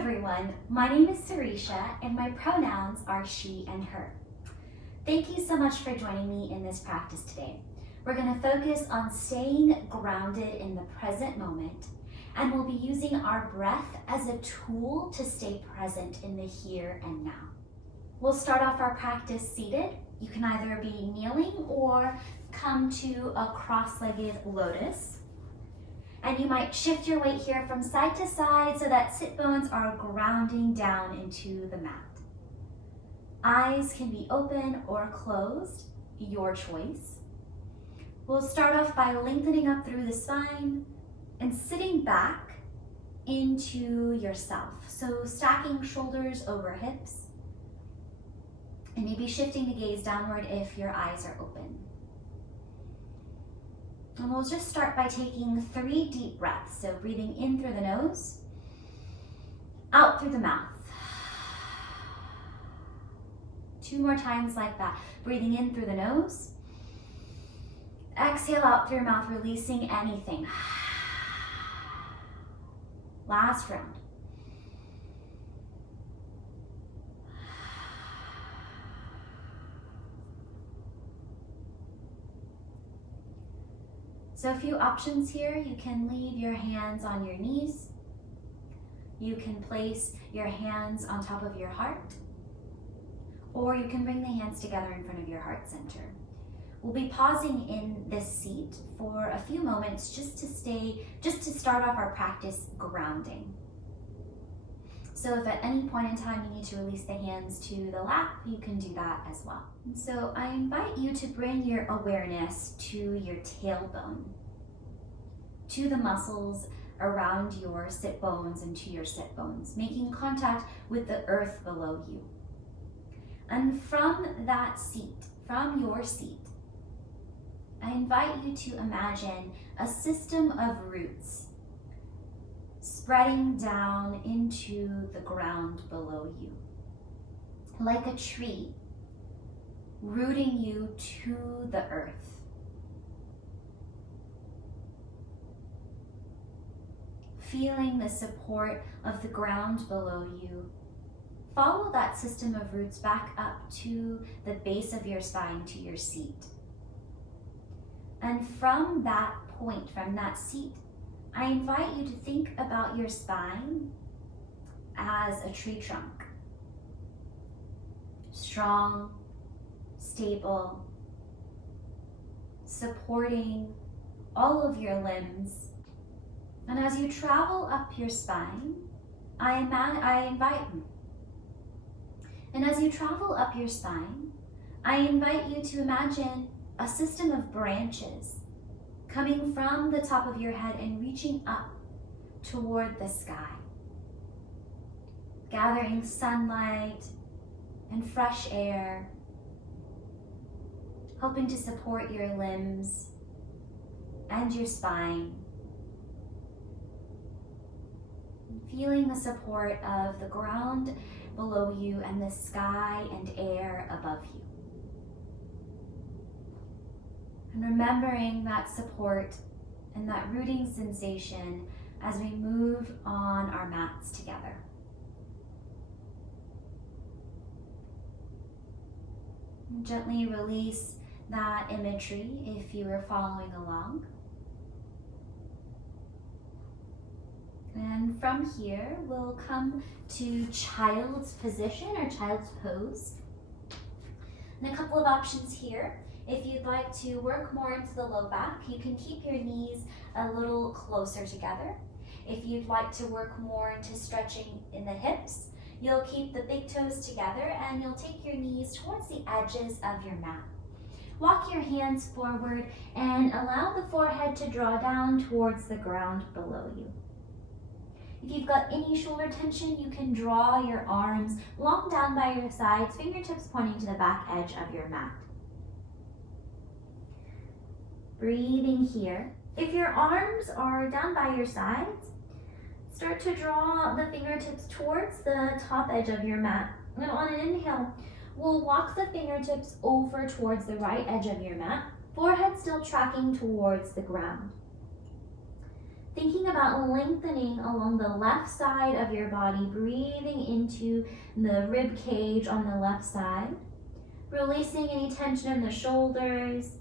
everyone, my name is Sireesha and my pronouns are she and her. Thank you so much for joining me in this practice today. We're going to focus on staying grounded in the present moment, and we'll be using our breath as a tool to stay present in the here and now. We'll start off our practice seated. You can either be kneeling or come to a cross-legged lotus. And you might shift your weight here from side to side so that sit bones are grounding down into the mat. Eyes can be open or closed, your choice. We'll start off by lengthening up through the spine and sitting back into yourself. So stacking shoulders over hips and maybe shifting the gaze downward if your eyes are open. And we'll just start by taking 3 deep breaths. So breathing in through the nose, out through the mouth. 2 more times like that. Breathing in through the nose, exhale out through your mouth, releasing anything. Last round. So a few options here. You can leave your hands on your knees. You can place your hands on top of your heart, or you can bring the hands together in front of your heart center. We'll be pausing in this seat for a few moments just to start off our practice grounding. So if at any point in time you need to release the hands to the lap, you can do that as well. And so I invite you to bring your awareness to your tailbone, to the muscles around your sit bones and to your sit bones, making contact with the earth below you. And from that seat, from your seat, I invite you to imagine a system of roots spreading down into the ground below you, like a tree rooting you to the earth. Feeling the support of the ground below you, follow that system of roots back up to the base of your spine, to your seat. And from that point, from that seat, I invite you to think about your spine as a tree trunk. Strong, stable, supporting all of your limbs. And as you travel up your spine, And as you travel up your spine, I invite you to imagine a system of branches coming from the top of your head and reaching up toward the sky, gathering sunlight and fresh air, helping to support your limbs and your spine, feeling the support of the ground below you and the sky and air above you. And remembering that support and that rooting sensation as we move on our mats together. And gently release that imagery if you were following along. And from here, we'll come to child's position or child's pose. And a couple of options here. If you'd like to work more into the low back, you can keep your knees a little closer together. If you'd like to work more into stretching in the hips, you'll keep the big toes together and you'll take your knees towards the edges of your mat. Walk your hands forward and allow the forehead to draw down towards the ground below you. If you've got any shoulder tension, you can draw your arms long down by your sides, fingertips pointing to the back edge of your mat. Breathing here. If your arms are down by your sides, start to draw the fingertips towards the top edge of your mat. And on an inhale, we'll walk the fingertips over towards the right edge of your mat, forehead still tracking towards the ground. Thinking about lengthening along the left side of your body, breathing into the rib cage on the left side, releasing any tension in the shoulders,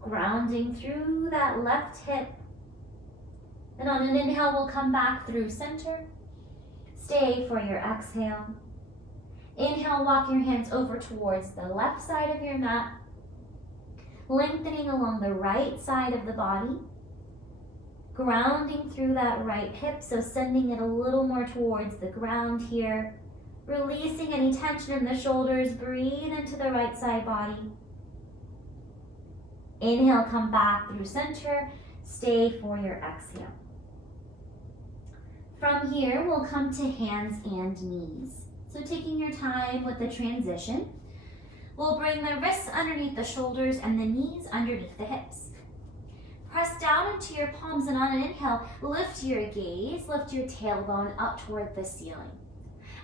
grounding through that left hip. And on an inhale, we'll come back through center. Stay for your exhale. Inhale, walk your hands over towards the left side of your mat, lengthening along the right side of the body, grounding through that right hip, so sending it a little more towards the ground here, releasing any tension in the shoulders. Breathe into the right side body. Inhale, come back through center. Stay for your exhale. From here, we'll come to hands and knees. So taking your time with the transition, we'll bring the wrists underneath the shoulders and the knees underneath the hips. Press down into your palms, and on an inhale, lift your gaze, lift your tailbone up toward the ceiling.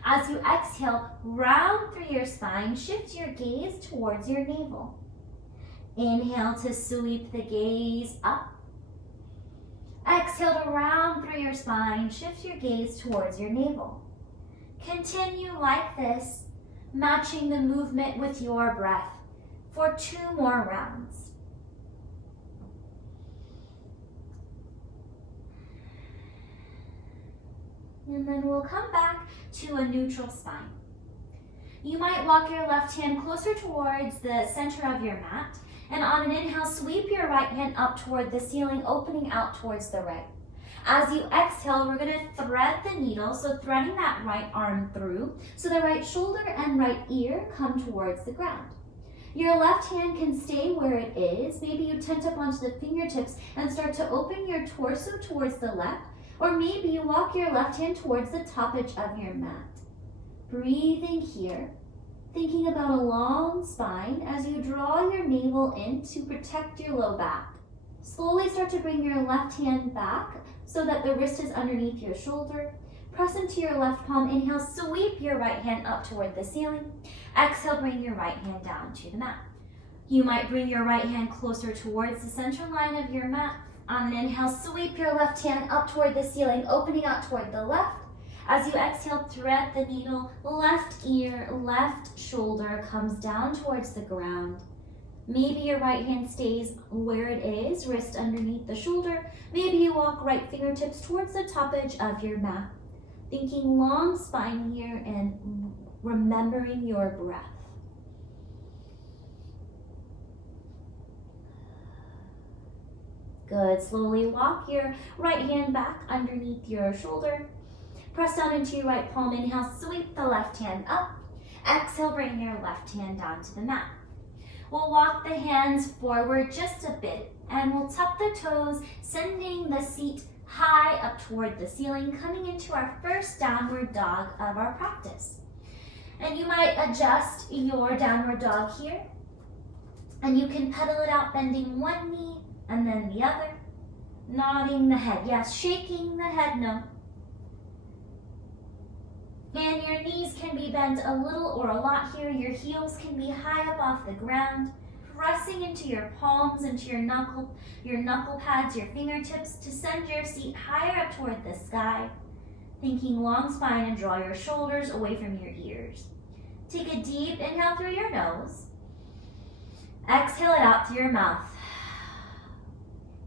As you exhale, round through your spine, shift your gaze towards your navel. Inhale to sweep the gaze up. Exhale to round through your spine, shift your gaze towards your navel. Continue like this, matching the movement with your breath for 2 more rounds. And then we'll come back to a neutral spine. You might walk your left hand closer towards the center of your mat, and on an inhale, sweep your right hand up toward the ceiling, opening out towards the right. As you exhale, we're going to thread the needle, so threading that right arm through, so the right shoulder and right ear come towards the ground. Your left hand can stay where it is. Maybe you tent up onto the fingertips and start to open your torso towards the left, or maybe you walk your left hand towards the top edge of your mat. Breathing here, thinking about a long spine as you draw your navel in to protect your low back. Slowly start to bring your left hand back so that the wrist is underneath your shoulder. Press into your left palm. Inhale, sweep your right hand up toward the ceiling. Exhale, bring your right hand down to the mat. You might bring your right hand closer towards the center line of your mat. On an inhale, sweep your left hand up toward the ceiling, opening out toward the left. As you exhale, thread the needle. Left ear, left shoulder comes down towards the ground. Maybe your right hand stays where it is, wrist underneath the shoulder. Maybe you walk right fingertips towards the top edge of your mat. Thinking long spine here and remembering your breath. Good. Slowly walk your right hand back underneath your shoulder. Press down into your right palm. Inhale, sweep the left hand up. Exhale, bring your left hand down to the mat. We'll walk the hands forward just a bit, and we'll tuck the toes, sending the seat high up toward the ceiling, coming into our first downward dog of our practice. And you might adjust your downward dog here, and you can pedal it out, bending one knee and then the other, nodding the head, yes, shaking the head, no. And your knees can be bent a little or a lot here. Your heels can be high up off the ground, pressing into your palms, into your knuckle pads, your fingertips to send your seat higher up toward the sky. Thinking long spine and draw your shoulders away from your ears. Take a deep inhale through your nose. Exhale it out through your mouth.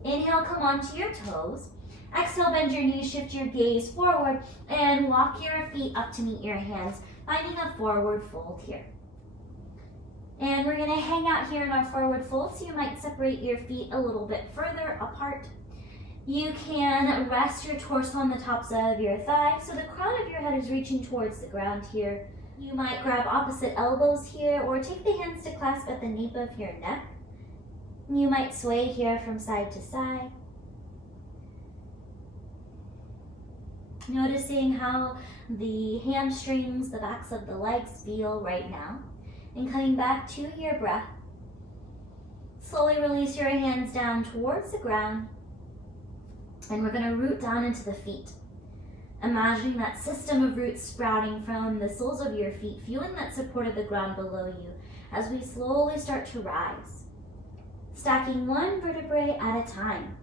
Inhale, come onto your toes. Exhale, bend your knees, shift your gaze forward, and walk your feet up to meet your hands, finding a forward fold here. And we're gonna hang out here in our forward fold, so you might separate your feet a little bit further apart. You can rest your torso on the tops of your thighs, so the crown of your head is reaching towards the ground here. You might grab opposite elbows here, or take the hands to clasp at the nape of your neck. You might sway here from side to side. Noticing how the hamstrings, the backs of the legs feel right now. And coming back to your breath. Slowly release your hands down towards the ground. And we're going to root down into the feet. Imagining that system of roots sprouting from the soles of your feet, feeling that support of the ground below you as we slowly start to rise. Stacking one vertebrae at a time.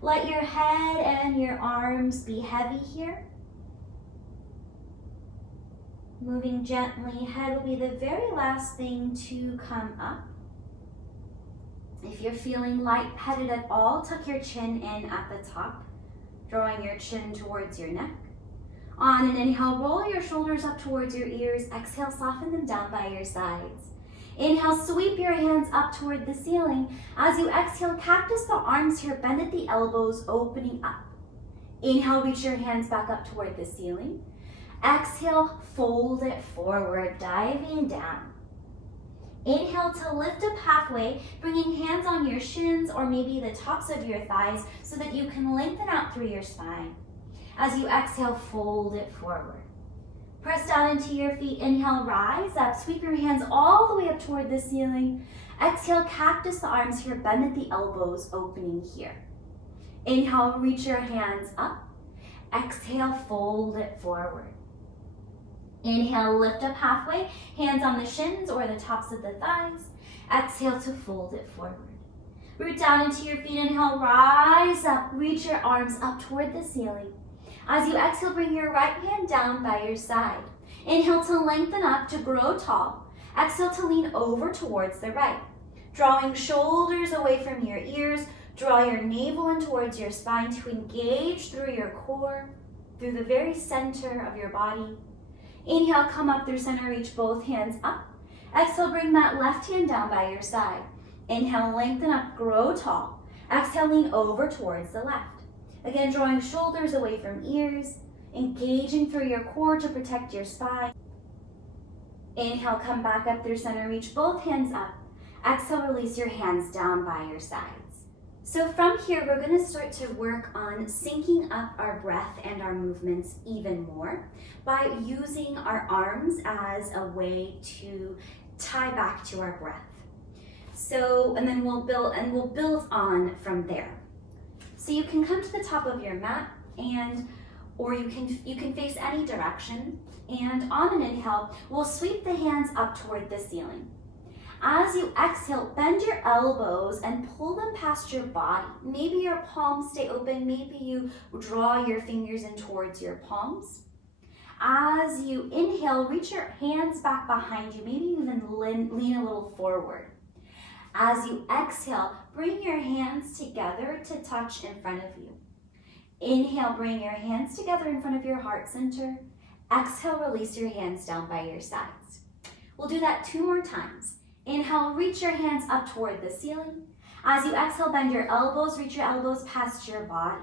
Let your head and your arms be heavy here. Moving gently, head will be the very last thing to come up. If you're feeling lightheaded at all, tuck your chin in at the top, drawing your chin towards your neck. On an inhale, roll your shoulders up towards your ears. Exhale, soften them down by your sides. Inhale, sweep your hands up toward the ceiling. As you exhale, cactus the arms here, bend at the elbows, opening up. Inhale, reach your hands back up toward the ceiling. Exhale, fold it forward, diving down. Inhale to lift up halfway, bringing hands on your shins or maybe the tops of your thighs so that you can lengthen out through your spine. As you exhale, fold it forward. Press down into your feet. Inhale, rise up. Sweep your hands all the way up toward the ceiling. Exhale, cactus the arms here, bend at the elbows, opening here. Inhale, reach your hands up. Exhale, fold it forward. Inhale, lift up halfway, hands on the shins or the tops of the thighs. Exhale to fold it forward. Root down into your feet. Inhale, rise up. Reach your arms up toward the ceiling. As you exhale, bring your right hand down by your side. Inhale to lengthen up, to grow tall. Exhale to lean over towards the right. Drawing shoulders away from your ears, draw your navel in towards your spine to engage through your core, through the very center of your body. Inhale, come up through center, reach both hands up. Exhale, bring that left hand down by your side. Inhale, lengthen up, grow tall. Exhale, lean over towards the left. Again, drawing shoulders away from ears, engaging through your core to protect your spine. Inhale, come back up through center, reach both hands up. Exhale, release your hands down by your sides. So from here, we're going to start to work on syncing up our breath and our movements even more by using our arms as a way to tie back to our breath. So, and then we'll build on from there. So you can come to the top of your mat or you can face any direction, and on an inhale, we'll sweep the hands up toward the ceiling. As you exhale, bend your elbows and pull them past your body. Maybe your palms stay open, maybe you draw your fingers in towards your palms. As you inhale, reach your hands back behind you, maybe even lean a little forward. As you exhale, bring your hands together to touch in front of you. Inhale, bring your hands together in front of your heart center. Exhale, release your hands down by your sides. We'll do that 2 more times. Inhale, reach your hands up toward the ceiling. As you exhale, bend your elbows, reach your elbows past your body.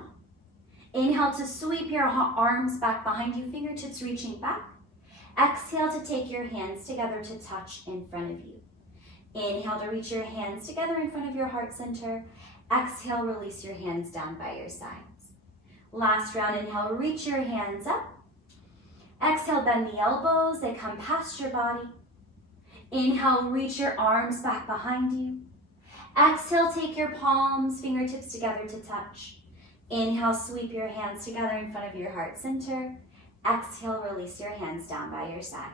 Inhale to sweep your arms back behind you, fingertips reaching back. Exhale to take your hands together to touch in front of you. Inhale to reach your hands together in front of your heart center. Exhale, release your hands down by your sides. Last round, inhale, reach your hands up. Exhale, bend the elbows, they come past your body. Inhale, reach your arms back behind you. Exhale, take your palms, fingertips together to touch. Inhale, sweep your hands together in front of your heart center. Exhale, release your hands down by your sides.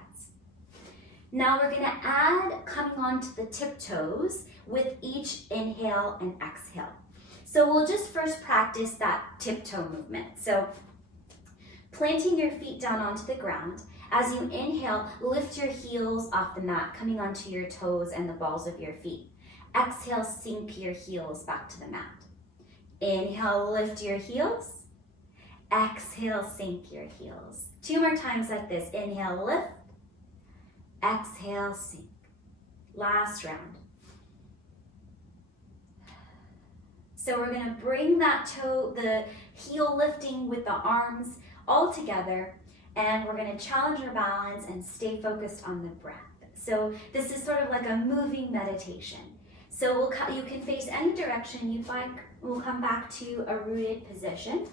Now we're going to add coming onto the tiptoes with each inhale and exhale. So we'll just first practice that tiptoe movement. So planting your feet down onto the ground. As you inhale, lift your heels off the mat, coming onto your toes and the balls of your feet. Exhale, sink your heels back to the mat. Inhale, lift your heels. Exhale, sink your heels. 2 more times like this. Inhale, lift. Exhale, sink. Last round. So we're going to bring that toe, the heel lifting with the arms all together, and we're going to challenge our balance and stay focused on the breath. So this is sort of like a moving meditation. So you can face any direction you'd like. We'll come back to a rooted position.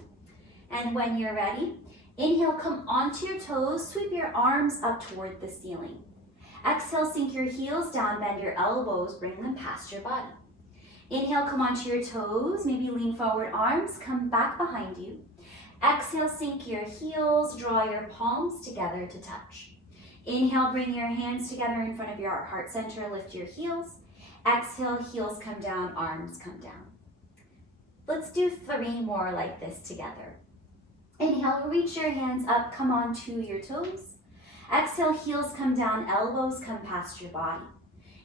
And when you're ready, inhale, come onto your toes, sweep your arms up toward the ceiling. Exhale, sink your heels down, bend your elbows, bring them past your body. Inhale, come onto your toes, maybe lean forward, arms come back behind you. Exhale, sink your heels, draw your palms together to touch. Inhale, bring your hands together in front of your heart center, lift your heels. Exhale, heels come down, arms come down. Let's do 3 more like this together. Inhale, reach your hands up, come onto your toes. Exhale, heels come down, elbows come past your body.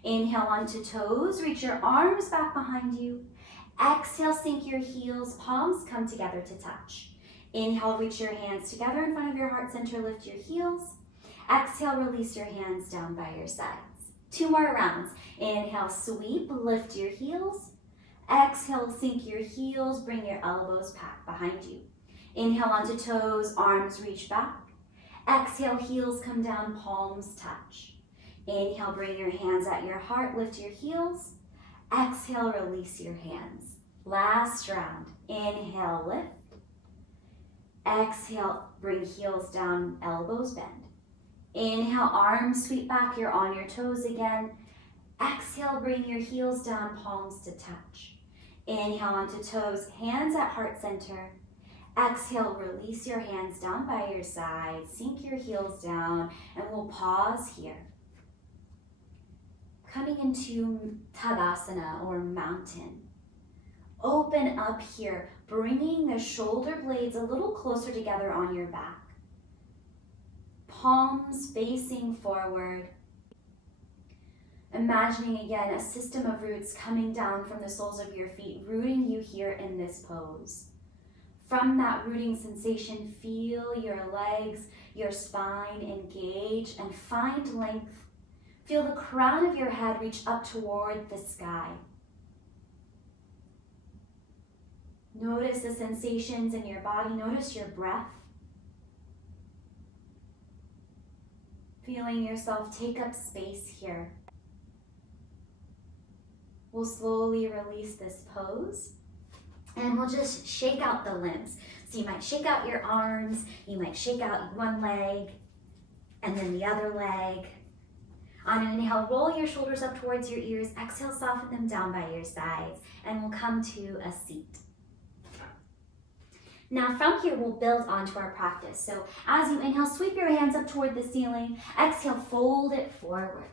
Inhale onto toes, reach your arms back behind you. Exhale, sink your heels, palms come together to touch. Inhale, reach your hands together in front of your heart center, lift your heels. Exhale, release your hands down by your sides. 2 more rounds. Inhale, sweep, lift your heels. Exhale, sink your heels, bring your elbows back behind you. Inhale onto toes, arms reach back. Exhale, heels come down, palms touch. Inhale, bring your hands at your heart, lift your heels. Exhale, release your hands. Last round. Inhale, lift. Exhale, bring heels down, elbows bend. Inhale, arms sweep back, you're on your toes again. Exhale, bring your heels down, palms to touch. Inhale onto toes, hands at heart center. Exhale, release your hands down by your side, sink your heels down, and we'll pause here. Coming into Tadasana or mountain. Open up here, bringing the shoulder blades a little closer together on your back. Palms facing forward. Imagining again a system of roots coming down from the soles of your feet, rooting you here in this pose. From that rooting sensation, feel your legs, your spine engage and find length. Feel the crown of your head reach up toward the sky. Notice the sensations in your body. Notice your breath. Feeling yourself take up space here. We'll slowly release this pose and we'll just shake out the limbs. So you might shake out your arms, you might shake out one leg and then the other leg. On an inhale, roll your shoulders up towards your ears. Exhale, soften them down by your sides and we'll come to a seat. Now from here, we'll build onto our practice. So as you inhale, sweep your hands up toward the ceiling. Exhale, fold it forward.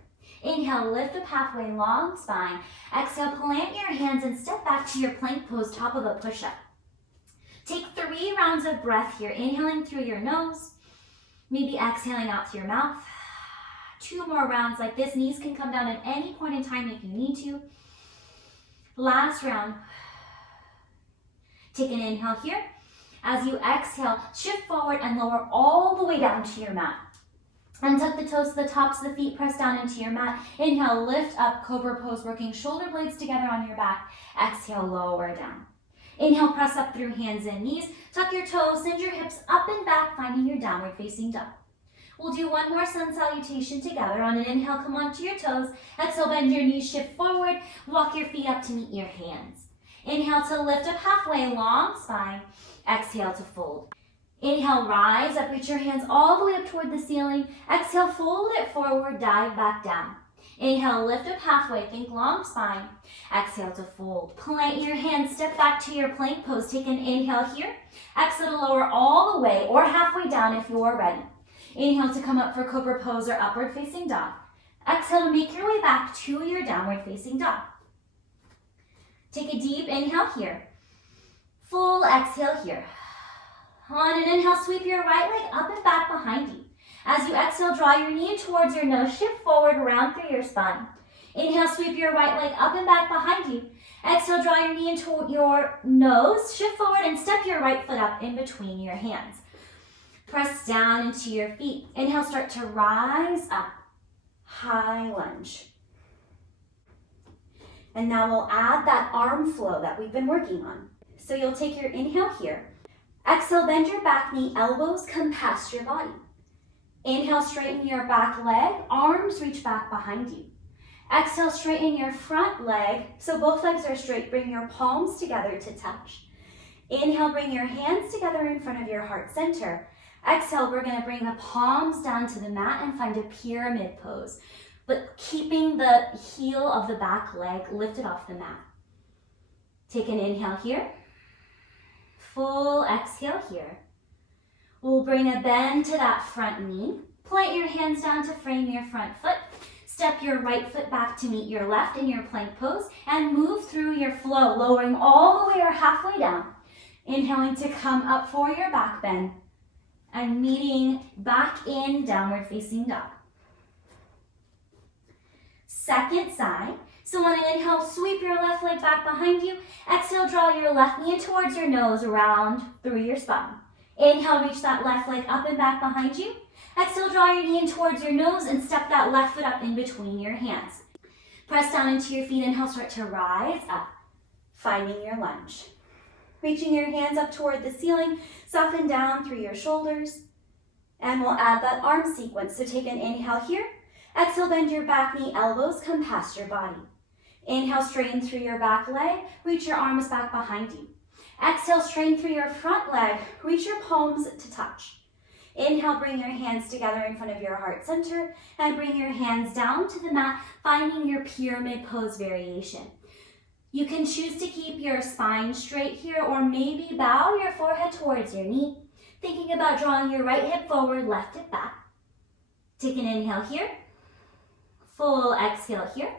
Inhale, lift up halfway, long spine. Exhale, plant your hands and step back to your plank pose, top of a push-up. Take 3 rounds of breath here, inhaling through your nose, maybe exhaling out through your mouth. 2 more rounds like this. Knees can come down at any point in time if you need to. Last round. Take an inhale here. As you exhale, shift forward and lower all the way down to your mat. Untuck the toes to the tops of the feet, press down into your mat. Inhale, lift up, cobra pose, working shoulder blades together on your back. Exhale, lower down. Inhale, press up through hands and knees. Tuck your toes, send your hips up and back, finding your downward facing dog. We'll do one more sun salutation together. On an inhale, come onto your toes. Exhale, bend your knees, shift forward. Walk your feet up to meet your hands. Inhale to lift up halfway, long spine. Exhale to fold. Inhale, rise up, reach your hands all the way up toward the ceiling. Exhale, fold it forward, dive back down. Inhale, lift up halfway, think long spine. Exhale to fold. Plant your hands, step back to your plank pose. Take an inhale here. Exhale to lower all the way or halfway down if you're ready. Inhale to come up for cobra pose or upward facing dog. Exhale to make your way back to your downward facing dog. Take a deep inhale here. Full exhale here. On an inhale, sweep your right leg up and back behind you. As you exhale, draw your knee towards your nose, shift forward, round through your spine. Inhale, sweep your right leg up and back behind you. Exhale, draw your knee into your nose, shift forward, and step your right foot up in between your hands. Press down into your feet. Inhale, start to rise up. High lunge. And now we'll add that arm flow that we've been working on. So you'll take your inhale here. Exhale, bend your back knee, elbows come past your body. Inhale, straighten your back leg, arms reach back behind you. Exhale, straighten your front leg, so both legs are straight. Bring your palms together to touch. Inhale, bring your hands together in front of your heart center. Exhale, we're gonna bring the palms down to the mat and find a pyramid pose, but keeping the heel of the back leg lifted off the mat. Take an inhale here. Full exhale here. We'll bring a bend to that front knee. Plant your hands down to frame your front foot. Step your right foot back to meet your left in your plank pose and move through your flow, lowering all the way or halfway down. Inhaling to come up for your back bend and meeting back in downward facing dog. Second side. So on an inhale, sweep your left leg back behind you. Exhale, draw your left knee in towards your nose, round through your spine. Inhale, reach that left leg up and back behind you. Exhale, draw your knee in towards your nose and step that left foot up in between your hands. Press down into your feet. Inhale, start to rise up, finding your lunge. Reaching your hands up toward the ceiling, soften down through your shoulders. And we'll add that arm sequence. So take an inhale here. Exhale, bend your back knee, elbows come past your body. Inhale, straighten through your back leg, reach your arms back behind you. Exhale, straighten through your front leg, reach your palms to touch. Inhale, bring your hands together in front of your heart center and bring your hands down to the mat, finding your pyramid pose variation. You can choose to keep your spine straight here or maybe bow your forehead towards your knee, thinking about drawing your right hip forward, left hip back. Take an inhale here, full exhale here.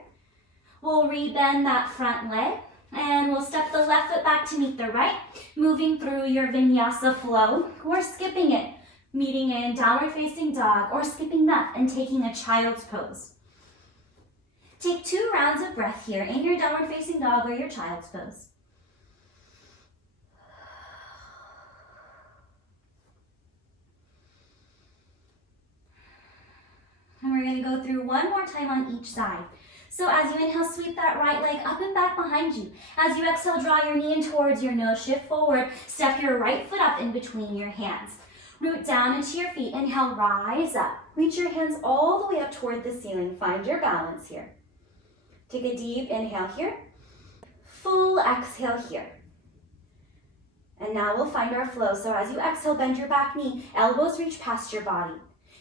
We'll rebend that front leg and we'll step the left foot back to meet the right, moving through your vinyasa flow or skipping it, meeting in downward facing dog or skipping that and taking a child's pose. Take 2 rounds of breath here in your downward facing dog or your child's pose. And we're going to go through one more time on each side. So as you inhale, sweep that right leg up and back behind you. As you exhale, draw your knee in towards your nose, shift forward, step your right foot up in between your hands. Root down into your feet, inhale, rise up. Reach your hands all the way up toward the ceiling. Find your balance here. Take a deep inhale here. Full exhale here. And now we'll find our flow. So as you exhale, bend your back knee, elbows reach past your body.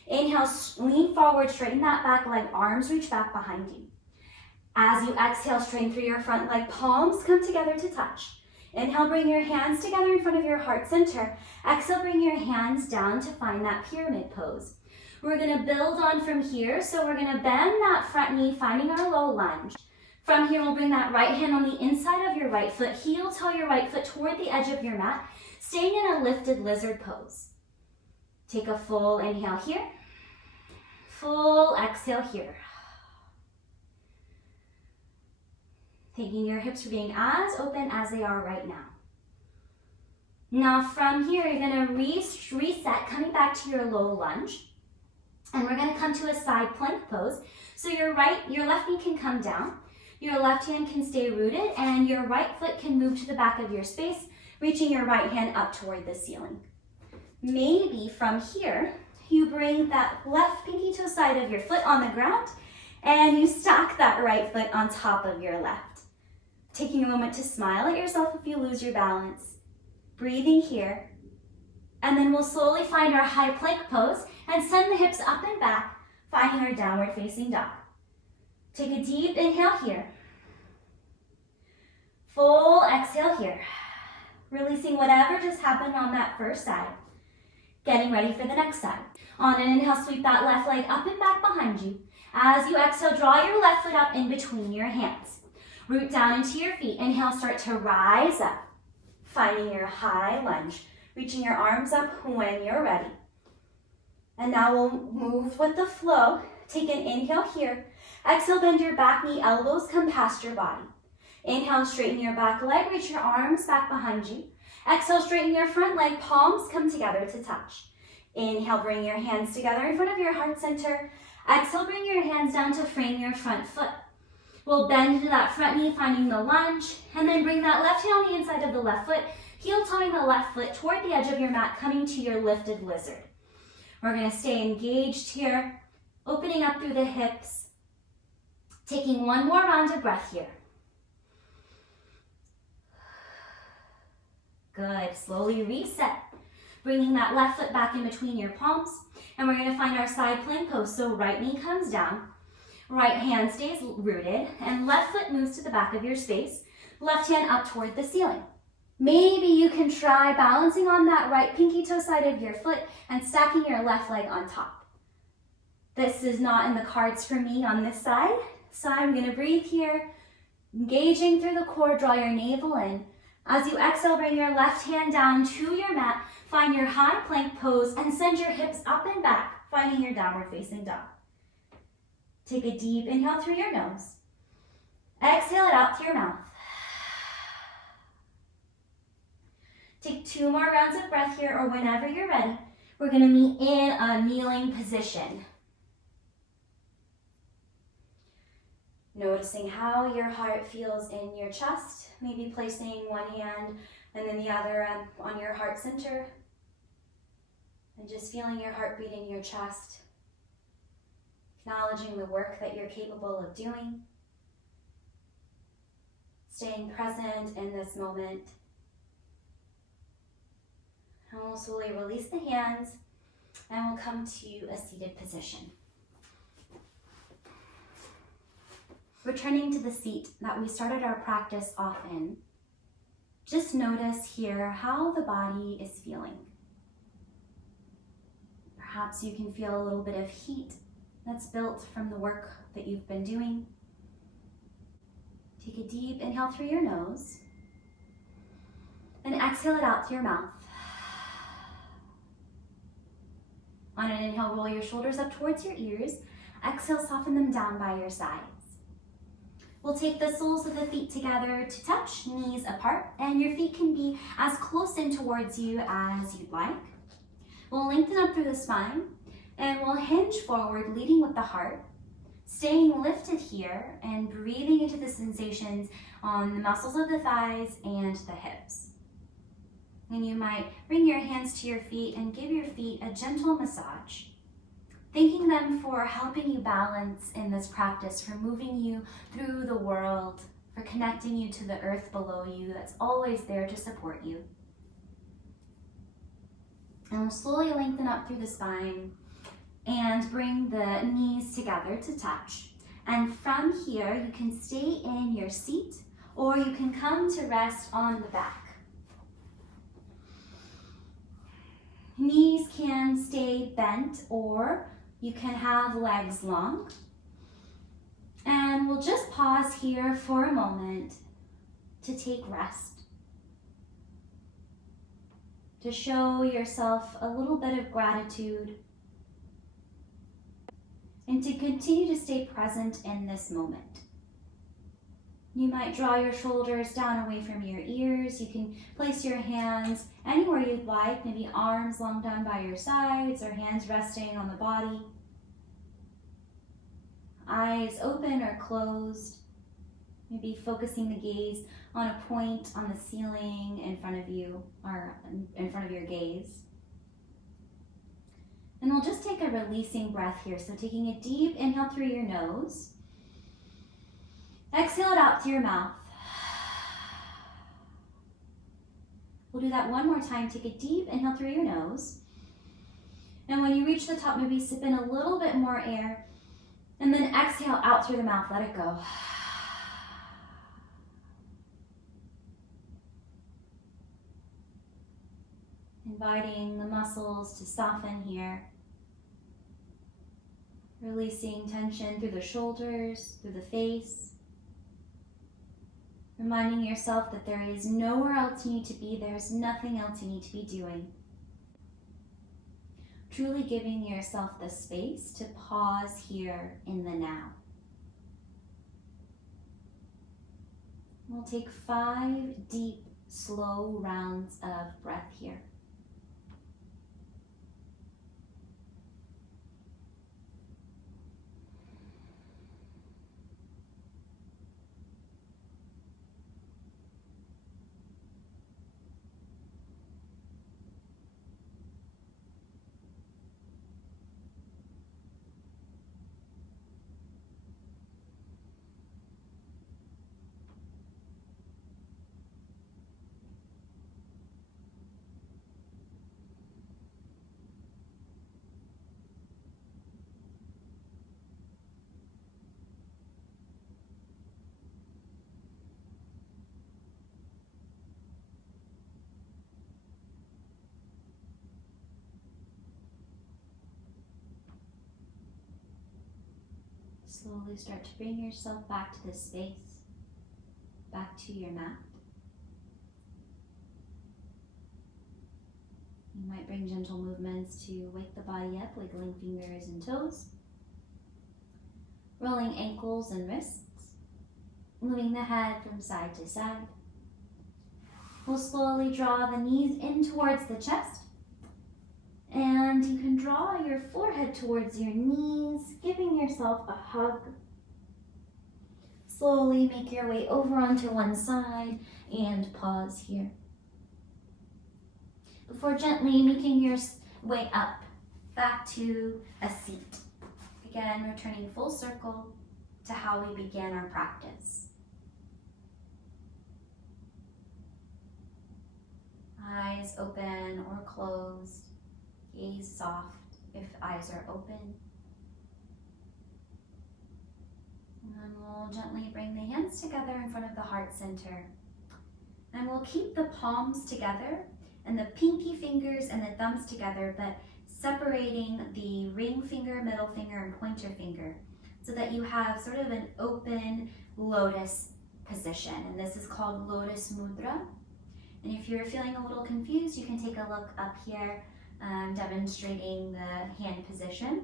Inhale, lean forward, straighten that back leg, arms reach back behind you. As you exhale, straighten through your front leg, palms come together to touch. Inhale, bring your hands together in front of your heart center. Exhale, bring your hands down to find that pyramid pose. We're gonna build on from here, so we're gonna bend that front knee, finding our low lunge. From here, we'll bring that right hand on the inside of your right foot, heel toe your right foot toward the edge of your mat, staying in a lifted lizard pose. Take a full inhale here, full exhale here. Taking your hips for being as open as they are right now. Now from here, you're gonna reset, coming back to your low lunge. And we're gonna come to a side plank pose. So your left knee can come down, your left hand can stay rooted, and your right foot can move to the back of your space, reaching your right hand up toward the ceiling. Maybe from here, you bring that left pinky toe side of your foot on the ground, and you stack that right foot on top of your left. Taking a moment to smile at yourself if you lose your balance. Breathing here. And then we'll slowly find our high plank pose and send the hips up and back, finding our downward facing dog. Take a deep inhale here. Full exhale here. Releasing whatever just happened on that first side. Getting ready for the next side. On an inhale, sweep that left leg up and back behind you. As you exhale, draw your left foot up in between your hands. Root down into your feet. Inhale, start to rise up, finding your high lunge, reaching your arms up when you're ready. And now we'll move with the flow. Take an inhale here. Exhale, bend your back knee, elbows come past your body. Inhale, straighten your back leg, reach your arms back behind you. Exhale, straighten your front leg, palms come together to touch. Inhale, bring your hands together in front of your heart center. Exhale, bring your hands down to frame your front foot. We'll bend into that front knee, finding the lunge, and then bring that left hand on the inside of the left foot, heel toeing the left foot toward the edge of your mat, coming to your lifted lizard. We're gonna stay engaged here, opening up through the hips, taking one more round of breath here. Good, slowly reset, bringing that left foot back in between your palms, and we're gonna find our side plank pose. So right knee comes down, right hand stays rooted, and left foot moves to the back of your space, left hand up toward the ceiling. Maybe you can try balancing on that right pinky toe side of your foot and stacking your left leg on top. This is not in the cards for me on this side. So I'm gonna breathe here, engaging through the core, draw your navel in. As you exhale, bring your left hand down to your mat, find your high plank pose and send your hips up and back, finding your downward facing dog. Take a deep inhale through your nose. Exhale it out through your mouth. Take 2 more rounds of breath here, or whenever you're ready. We're gonna meet in a kneeling position. Noticing how your heart feels in your chest, maybe placing one hand and then the other on your heart center. And just feeling your heartbeat in your chest. Acknowledging the work that you're capable of doing. Staying present in this moment. And we'll slowly release the hands and we'll come to a seated position. Returning to the seat that we started our practice off in, just notice here how the body is feeling. Perhaps you can feel a little bit of heat that's built from the work that you've been doing. Take a deep inhale through your nose and exhale it out through your mouth. On an inhale, roll your shoulders up towards your ears. Exhale, soften them down by your sides. We'll take the soles of the feet together to touch, knees apart, and your feet can be as close in towards you as you'd like. We'll lengthen up through the spine, and we'll hinge forward, leading with the heart, staying lifted here and breathing into the sensations on the muscles of the thighs and the hips. And you might bring your hands to your feet and give your feet a gentle massage, thanking them for helping you balance in this practice, for moving you through the world, for connecting you to the earth below you that's always there to support you. And we'll slowly lengthen up through the spine and bring the knees together to touch. And from here, you can stay in your seat or you can come to rest on the back. Knees can stay bent or you can have legs long. And we'll just pause here for a moment to take rest, to show yourself a little bit of gratitude, and to continue to stay present in this moment. You might draw your shoulders down away from your ears. You can place your hands anywhere you'd like, maybe arms long down by your sides or hands resting on the body. Eyes open or closed, maybe focusing the gaze on a point on the ceiling in front of you or in front of your gaze. And we'll just take a releasing breath here. So taking a deep inhale through your nose. Exhale it out through your mouth. We'll do that one more time. Take a deep inhale through your nose. And when you reach the top, maybe sip in a little bit more air. And then exhale out through the mouth. Let it go. Inviting the muscles to soften here. Releasing tension through the shoulders, through the face. Reminding yourself that there is nowhere else you need to be. There's nothing else you need to be doing. Truly giving yourself the space to pause here in the now. We'll take 5 deep, slow rounds of breath here. Slowly start to bring yourself back to this space, back to your mat. You might bring gentle movements to wake the body up, wiggling fingers and toes, rolling ankles and wrists, moving the head from side to side. We'll slowly draw the knees in towards the chest, and you can draw your forehead towards your knees, giving yourself a hug. Slowly make your way over onto one side and pause here. Before gently making your way up back to a seat. Again, returning full circle to how we began our practice. Eyes open or closed, gaze soft if eyes are open. And we'll gently bring the hands together in front of the heart center. And we'll keep the palms together and the pinky fingers and the thumbs together, but separating the ring finger, middle finger, and pointer finger so that you have sort of an open lotus position. And this is called lotus mudra. And if you're feeling a little confused, you can take a look up here demonstrating the hand position.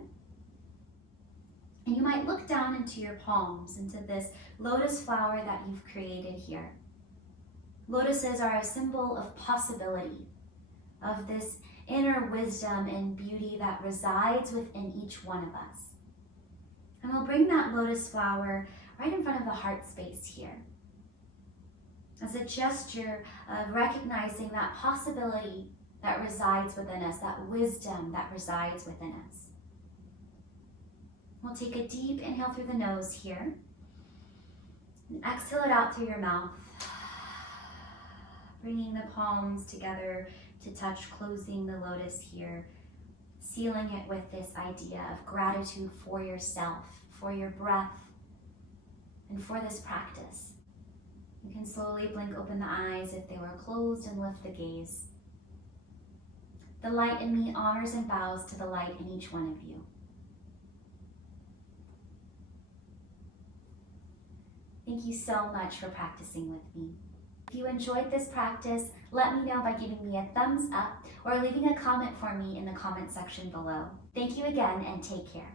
And you might look down into your palms, into this lotus flower that you've created here. Lotuses are a symbol of possibility, of this inner wisdom and beauty that resides within each one of us. And we'll bring that lotus flower right in front of the heart space here, as a gesture of recognizing that possibility that resides within us, that wisdom that resides within us. We'll take a deep inhale through the nose here, and exhale it out through your mouth, bringing the palms together to touch, closing the lotus here, sealing it with this idea of gratitude for yourself, for your breath, and for this practice. You can slowly blink open the eyes if they were closed and lift the gaze. The light in me honors and bows to the light in each one of you. Thank you so much for practicing with me. If you enjoyed this practice, let me know by giving me a thumbs up or leaving a comment for me in the comment section below. Thank you again and take care.